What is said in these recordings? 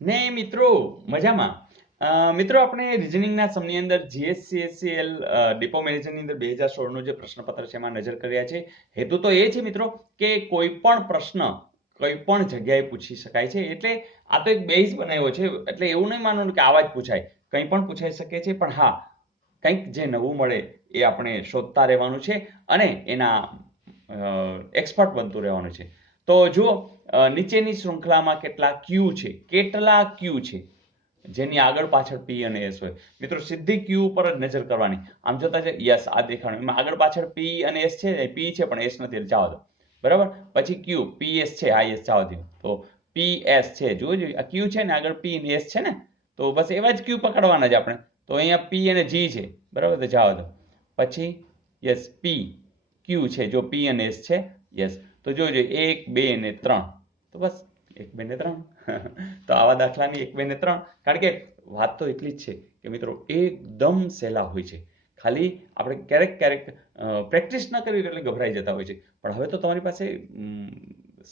ને મિત્રો મજામાં. મિત્રો આપણે રિઝનિંગના સમની અંદર જીએસસીએસસીએલ ડિપો મેનેજરની અંદર 2016નું જે પ્રશ્નપત્ર છે એમાં નજર કર્યા છે. હેતુ તો એ છે મિત્રો કે કોઈ પણ પ્રશ્ન કોઈ પણ જગ્યાએ પૂછી શકાય છે. એટલે આ તો એક બેઝ બનાવ્યો છે. એટલે એવું નહીં માનવાનું કે આવા જ પૂછાય, કંઈ પણ પૂછાઈ શકે છે. પણ હા, કંઈક જે નવું મળે એ આપણે શોધતા રહેવાનું છે અને એના એક્સપર્ટ બનતું રહેવાનું છે. તો જુઓ, નીચેની શૃંખલામાં કેટલા ક્યુ છે જેની આગળ પાછળ પી અને એસ હોય. મિત્રો સીધી ક્યુ ઉપર જ નજર કરવાની. આમ જોતા છે, યસ આ દેખાણું, એમાં આગળ પાછળ પી અને એસ છે, પી છે પણ એસ નથી, જવા દો. બરાબર. પછી ક્યુ પી એસ છે, આ એસ જવા દો. તો પી એસ છે, જોજો આ ક્યુ છે ને આગળ પી અને એસ છે ને, તો બસ એવા જ ક્યુ પકડવાના જ આપણે. તો અહીંયા પી અને જી છે, બરાબર, તો જવા દો. પછી યસ પી ક્યુ છે, જો પી અને એસ છે, યસ. તો જોજો 1 2 અને 3, તો બસ 1 2 ને 3. તો આવા દાખલાની 1 2 ને 3. કારણ કે વાત તો એટલી જ છે કે મિત્રો એકદમ સહેલા હોય છે. ખાલી આપણે ક્યારેક ક્યારેક પ્રેક્ટિસ ન કરી એટલે ગભરાઈ જતા હોય છે. પણ હવે તો તમારી પાસે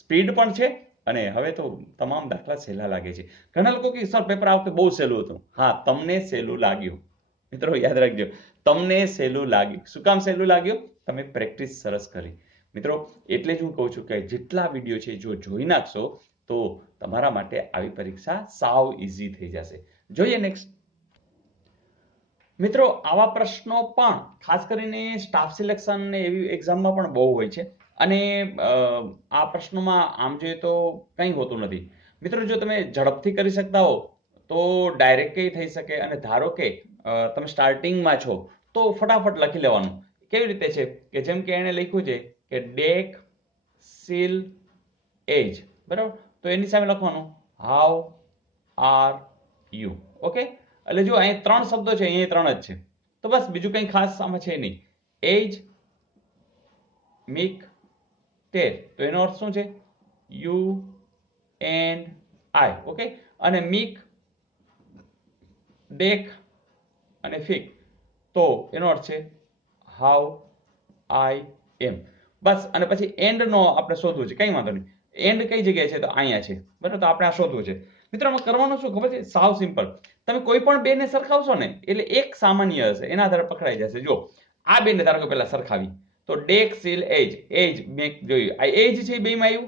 સ્પીડ પણ છે અને હવે તો તમામ દાખલા સહેલા લાગે છે. ઘણા લોકો કે સર પેપર આ વખતે બહુ સહેલું હતું. હા, તમને સહેલું લાગ્યું. મિત્રો યાદ રાખજો, તમને સહેલું લાગ્યું. શું કામ સહેલું લાગ્યું? તમે પ્રેક્ટિસ સરસ કરી. મિત્રો એટલે જ હું કહું છું કે જેટલા વિડીયો છે જો જોઈ નાખશો તો તમારા માટે આવી પરીક્ષા સાવ ઈઝી થઈ જશે. જોઈએ નેક્સ્ટ. મિત્રો આવા પ્રશ્નો પણ ખાસ કરીને સ્ટાફ સિલેક્શન ને એવી એક્ઝામમાં પણ બહુ હોય છે. અને આ પ્રશ્નોમાં આમ જોઈએ તો કંઈ હોતું નથી. મિત્રો જો તમે ઝડપથી કરી શકતા હો તો ડાયરેક્ટ થઈ શકે. અને ધારો કે તમે સ્ટાર્ટિંગમાં છો તો ફટાફટ લખી લેવાનું. કેવી રીતે છે કે જેમ કે એને લખ્યું છે કે ડેક સીલ એજ, બરાબર. તો એની સામે લખવાનું હાઉ આર યુ. ઓકે, એટલે જો અહીં 3 શબ્દો છે, અહીં 3 જ છે. તો બસ બીજું કંઈ ખાસ આમાં છે નહીં. એજ, મીક, ટેર. તો એનો અર્થ શું છે? You and I. ઓકે, અને મીક, ડેક અને ફિક. તો એનો અર્થ છે હાઉ આઈ એમ. બસ. અને પછી એન્ડ નો આપણે શોધવું છે, કંઈ વાંધો નહીં. એન્ડ કઈ જગ્યાએ છે? તો અહીંયા છે, બરાબર. તો આપણે આ શોધવું છે. મિત્રો આમાં કરવાનું શું ખબર છે? સાવ સિમ્પલ. તમે કોઈ પણ બે ને સરખાવશો ને એટલે એક સામાન્ય હશે, એના આધારે પકડાઈ જશે. જો આ બે ને ધારો કે પહેલા સરખાવી, તો ડેક સીલ એજ, એજ મેક જોયું, આ એજ છે, બેમાં આવ્યું.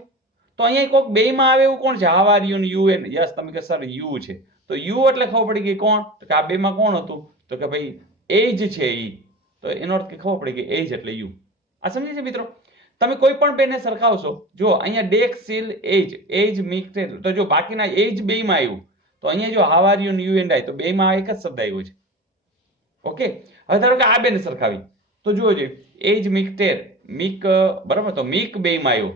તો અહીંયા કોઈક બેમાં આવે એવું કોણ છે? હાવ આર યુ ને યુ એન. યસ, તમે કહો સર યુ છે, તો યુ એટલે ખબર પડી ગઈ કોણ? તો કે આ બેમાં કોણ હતું? તો કે ભાઈ એજ છે ઈ. તો એનો અર્થ કે ખબર પડી કે એજ એટલે યુ. આ સમજી છે મિત્રો? તમે કોઈ પણ બેને સરખાવશો, જો અહીંયા ડેક સીલ એજ, એજ મીક તો જો બાકીના એજ બેમાં આવ્યું. તો અહીંયા જો હાવ આર યુ ને યુ એન્ડ આઈ, તો બેમાં એક જ શબ્દ આવ્યો છે. ઓકે, હવે ધારો કે આ બેને સરખાવી તો જુઓ જોઈએ એજ મીક ટેર, મીક, બરાબર. તો મીક બેમાં આવ્યો,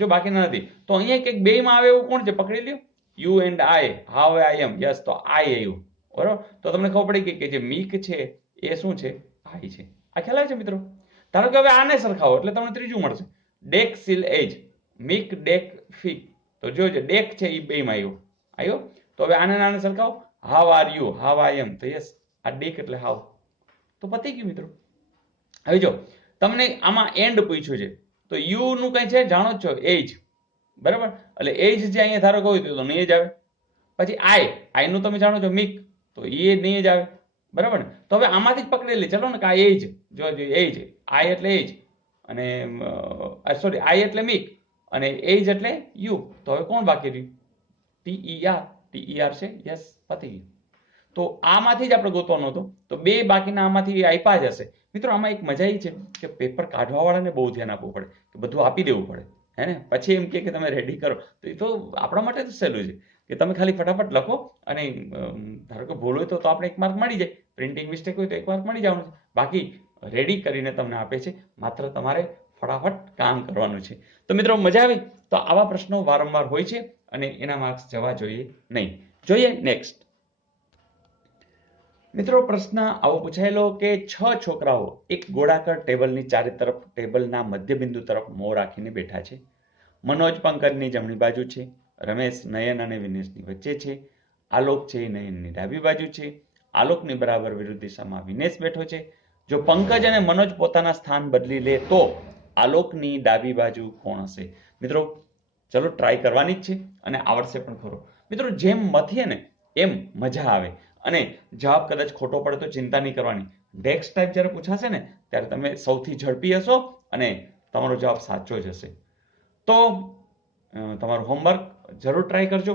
જો બાકીના નથી. તો અહીંયા કંઈક બેમાં આવે એવું કોણ છે? પકડી લ્યો. You and I, how I am. Yes, તો આઈ આવ્યું, બરાબર. તો તમને ખબર પડી ગઈ કે જે મીક છે એ શું છે? આઈ છે. આ ખ્યાલ આવે છે મિત્રો? ધારો કે હવે આને સરખાવો એટલે તમને ત્રીજું મળશે. ડેક સીલ એજ, મીક ડેક ફીક. તો જોજો ડેક છે એ બેમાં આવ્યો. તો હવે આને સરખાવો. How are you, how I એમ. તો યસ, આ ડેક એટલે હાવ. તો પતી ગયું મિત્રો. હવે જો તમને આમાં એન્ડ પૂછ્યું છે તો યુ નું કઈ છે જાણો છો? એજ, બરાબર. એટલે એજ જે અહીંયા ધારો કે હોય તો નહીં જ આવે. પછી આઈ નું તમે જાણો છો મીક, તો એ નહીં જ આવે, બરાબર ને? તો હવે આમાંથી જ પકડેલી ચલો ને કે આ એજ, જો એજ, આઈ એટલે એજ, અને સોરી આઈ એટલે મીક અને એજ એટલે યુ. તો હવે કોણ બાકી રહ્યું? ટીઈઆર છે. યસ, પતી ગયું. તો આમાંથી જ આપણે ગોતવાનું હતું. તો બે બાકીના આમાંથી આપ્યા જ હશે. મિત્રો આમાં એક મજા એ છે કે પેપર કાઢવા વાળાને બહુ ધ્યાન આપવું પડે, કે બધું આપી દેવું પડે, હે ને? પછી એમ કે તમે રેડી કરો, તો એ તો આપણા માટે તો સહેલું છે કે તમે ખાલી ફટાફટ લખો અને ધારો કે ભૂલ હોય તો આપણે 1 માર્ક મળી જાય, પ્રિન્ટિંગ મિસ્ટેક હોય તો 1 માર્ક મળી જવાનું છે. બાકી રેડી કરીને તમને આપે છે, માત્ર તમારે ફટાફટ કામ કરવાનું છે. તો મિત્રો મજા આવી? તો આવા પ્રશ્નો વારંવાર હોય છે અને એના માર્ક્સ જવા જોઈએ નહીં. જોઈએ નેક્સ્ટ. મિત્રો પ્રશ્ન આવો પૂછાયેલો કે 6 છોકરાઓ એક ગોળાકાર ટેબલની ચારે તરફ ટેબલના મધ્યબિંદુ તરફ મોં રાખીને બેઠા છે. મનોજ પંકજની જમણી બાજુ છે, રમેશ નયન અને વિનેશની વચ્ચે છે, આલોક છે એ નયનની ડાબી બાજુ છે, આલોકની બરાબર વિરુદ્ધ દિશામાં વિનેશ બેઠો છે. જો પંકજ અને મનોજ પોતાના સ્થાન બદલી લે તો આલોકની ડાબી બાજુ કોણ હશે? મિત્રો ચલો ટ્રાય કરવાની જ છે અને આવડશે પણ ખરો. મિત્રો જેમ મથીએ ને એમ મજા આવે અને જવાબ કદાચ ખોટો પડે તો ચિંતા નહીં કરવાની. નેક્સ્ટ ટાઈમ જ્યારે પૂછાશે ને ત્યારે તમે સૌથી ઝડપી હશો અને તમારો જવાબ સાચો જ હશે. તો તમારું હોમવર્ક જરૂર ટ્રાય કરજો.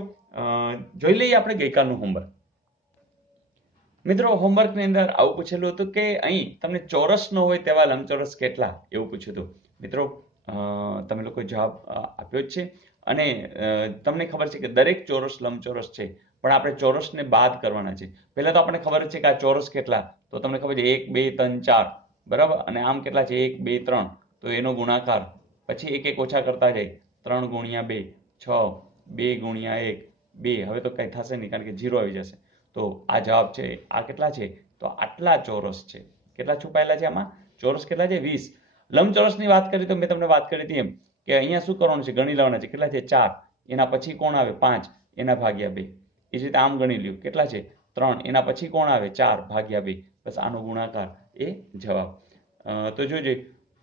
જોઈ લઈએ આપણે ગઈકાલનું હોમવર્ક. મિત્રો હોમવર્કની અંદર આવું પૂછેલું હતું કે અહીં તમને ચોરસ ન હોય તેવા લંબચોરસ કેટલા એવું પૂછ્યું હતું. મિત્રો તમે લોકો જવાબ આપ્યો જ છે અને તમને ખબર છે કે દરેક ચોરસ લંબચોરસ છે પણ આપણે ચોરસને બાદ કરવાના છે. પહેલા તો આપણને ખબર છે કે આ ચોરસ કેટલા, તો તમને ખબર છે 1 2 3 4 બરાબર, અને આમ કેટલા છે 1 2 3, તો એનો ગુણાકાર પછી એક એક ઓછા કરતા જાય 3 ગુણ્યા 2 6, 2 ગુણ્યા 1 2. હવે તો કંઈ થશે નહીં કારણ કે 0 આવી જશે. તો આ જવાબ છે, આ કેટલા છે તો આટલા ચોરસ છે. કેટલા છુપાયેલા છે આમાં? ચોરસ કેટલા છે? 20. લંબચોરસની વાત કરી તો મેં તમને વાત કરી હતી એમ કે અહીંયા શું કરવાનું છે, ગણી લેવાના છે. કેટલા છે? 4. એના પછી કોણ આવે? 5. એના ભાગ્યા 2. એ જ રીતે આમ ગણી લ્યો. કેટલા છે? 3. એના પછી કોણ આવે? 4 ભાગ્યા 2. બસ આનો ગુણાકાર એ જવાબ. તો જોજે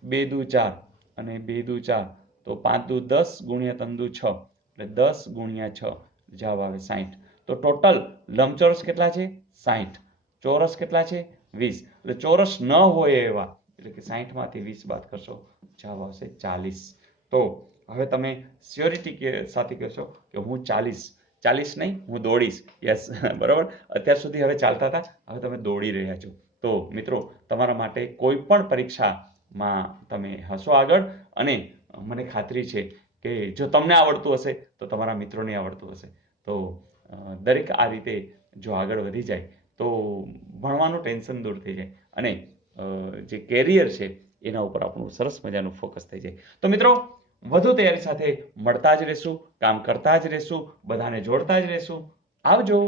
2 દુ 4 અને 2 દુ 4, તો 5 દુ 10 ગુણ્યા 3 દુ 6, એટલે 10 ગુણ્યા 6 જવાબ આવે 60. તો ટોટલ લંબચોરસ કેટલા છે? 60. ચોરસ કેટલા છે? 20. એટલે ચોરસ ન હોય એવા, એટલે કે 60માંથી 20 બાદ કરશો, જવાબ આવશે 40. તો હવે તમે સ્યોરિટી સાથે કહેશો કે હું 40 નહીં, હું દોડીશ. યસ, બરાબર. અત્યાર સુધી હવે ચાલતા હતા, હવે તમે દોડી રહ્યા છો. તો મિત્રો તમારા માટે કોઈ પણ પરીક્ષામાં તમે હશો આગળ, અને મને ખાતરી છે કે જો તમને આવડતું હશે તો તમારા મિત્રોને આવડતું હશે. તો દરેક આ રીતે જો આગળ વધી જાય તો ભણવાનું ટેન્શન દૂર થઈ જાય અને જે કેરિયર છે એના ઉપર આપણું સરસ મજાનું ફોકસ થઈ જાય. તો મિત્રો વધુ તૈયારી સાથે મળતા જ રહેશું, કામ કરતા જ રહેશું, બધાને જોડતા જ રહેશું. આવજો.